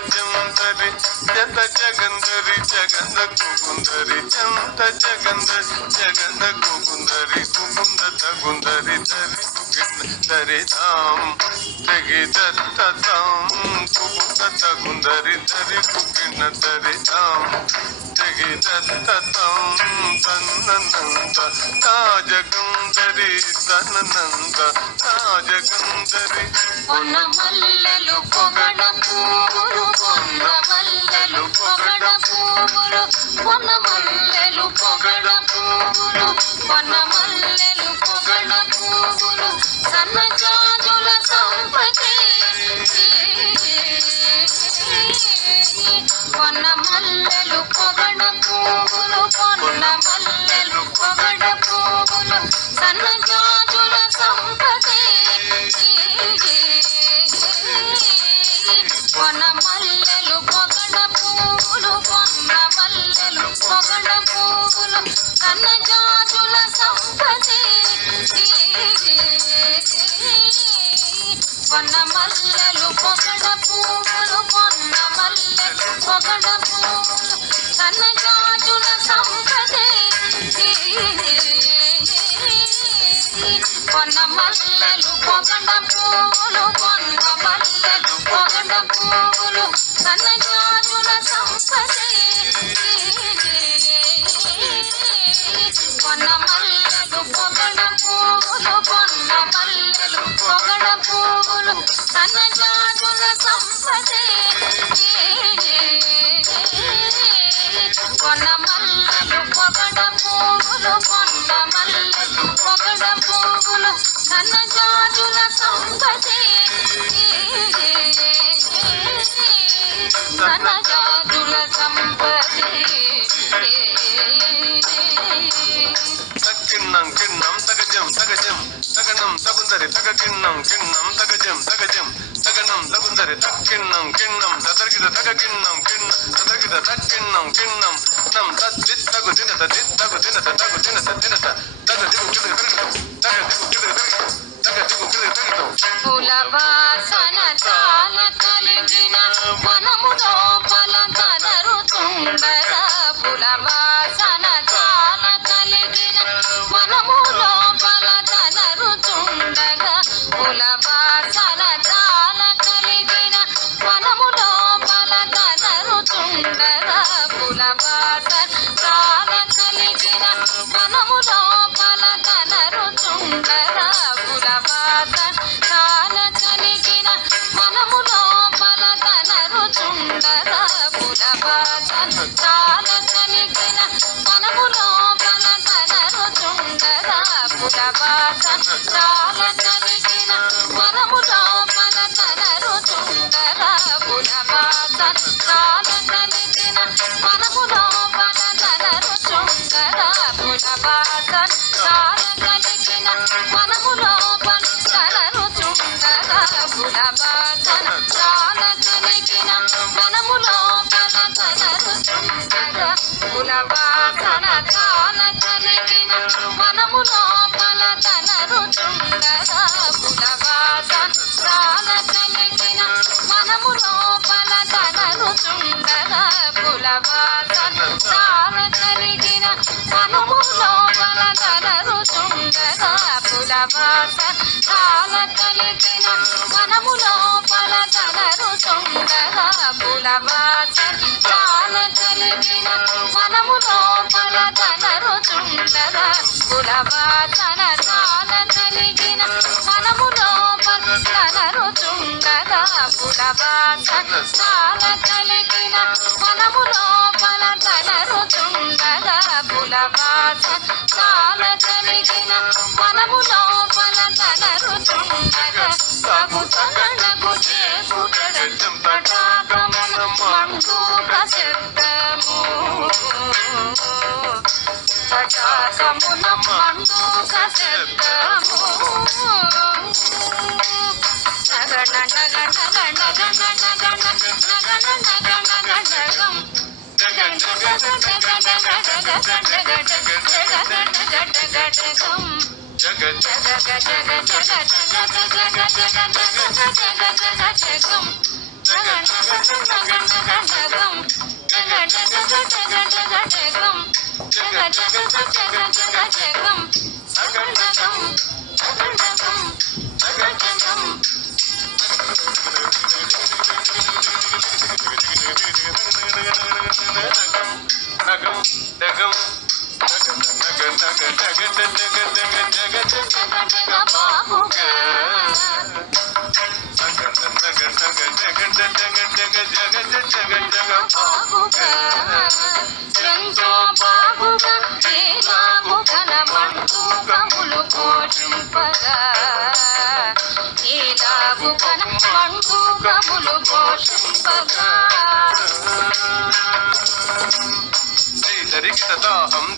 జంతరి జత జగందరి జగంద కుకుందరి జంత జగందరి జగంద కుకుందరి కుకుంద తగుందరి దరి కుకిందరి తాం తెగి దత్తాం కుకుంద తగుందరి దరి కుకిన దరి తాం తెగి దత్తాం తన్ననంద తాజగందరి తన్ననంద తాజగందరి పొన్న మల్లెలు పొగడ పూలు పొన్న మల్లెలు పొగడ పూలు పొన్న మల్లెలు పొగడ పూలు పొన్న మల్లెలు పొగడ పూలు సన్నజాజుల సంపతి పొన్న మల్లెలు పొగడ పూలు పొన్న మల్లెలు పొగడ పూలు సన్నజాజుల సంపతి పొన్న మల్లెలు పొగడ పూలు పొన్న మల్లెలు పొగడ పూలు సన్నజాజుల సంపతి పొన్న మల్లెలు పొగడ పూలు పొన్న మల్లెలు పొగడ పూలు సన్నజాజుల సంపతి పొన్న మల్లెలు పొగడ పూలు పొన్న మల్లెలు పొగడ పూలు సన్నజాజుల సంపతి పొన్న మల్లెలు పొగడ పూలు పొన్న మల్లెలు పొగడ పూలు సన్నజాజుల సంపతి పొన్న మల్లెలు పొగడ పూలు పొన్న మల్లెలు పొగడ పూలు సన్నజాజుల సంపతి సన్నజాజుల సంపతి తక్కిన్నం కిన్నం తగజం తగజం తగనం తగుందరి తగ కిన్నం కిన్నం తగజం తగజం తగనం తగుందరి తక్కిన్నం కిన్నం తదర్గిద తగ కిన్నం కిన్న తదర్గిద తక్కిన్నం కిన్నం నం తద్దిత్ తగు దినత దిత్ తగు దినత తగు దినత దినత తగ దిగు కిదగ తగ తగ దిగు కిదగ తగ తగ దిగు కిదగ తగ పూల వాసన చాల కలిగిన మనము లోపల కనరుతుండగా పూల వాసన చాల కలిగిన మనము లోపల కనరుతుండగా పూల వాసన చాల కలిగిన మనము లోపల కనరుతుండగా పూల వాసన చాల కలిగిన మనము లోపల కనరుతుండగా పూల వాసన చాల కలిగిన మనము లోపల కనరుతుండగా పూల వాసన చాల కలిగిన మనము లోపల కనరుతుండగా పూల వాసన చాల కలిగిన మనము లోపల కనరుతుండగా పూల వాసన చాల కలిగిన మనము లోపల కనరుతుండగా పూల వాసన చాల కలిగిన మనము లోపల కనరుతుండగా పూల వాసన చాల కలిగిన మనము లోపల కనరుతుండగా పూల వాసన చాల కలిగిన మనము లోపల కనరుతుండగా పూల వాసన చాల కలిగిన మనము లోపల కనరుతుండగా పూల వాసన చాల కలిగిన మనము లోపల కనరుతుండగా పూల వాసన చాల కలిగిన మనము లోపల కనరుతుండగా పూల వాసన చాల కలిగిన మనము లోపల కనరుతుండగా పూల వాసన చాల కలిగిన మనము లోపల కనరుతుండగా పూల వాసన చాల కలిగిన మనము లోపల కనరుతుండగా పూల వాసన చాల కలిగిన మనము లోపల కనరుతుండగా సాగుతనకు చేకుటడం పటాకమన మండు ప్రసిద్ధము పటాకమున మండు ప్రసిద్ధము నగన నగన నగన నగన నగన ఎంతో బాగుగా నీలాగు ఘనమంటూ కములు పోషింపగా నీలాగు ఘనమంటూ కములు పోషింపగా దరికిత దాహం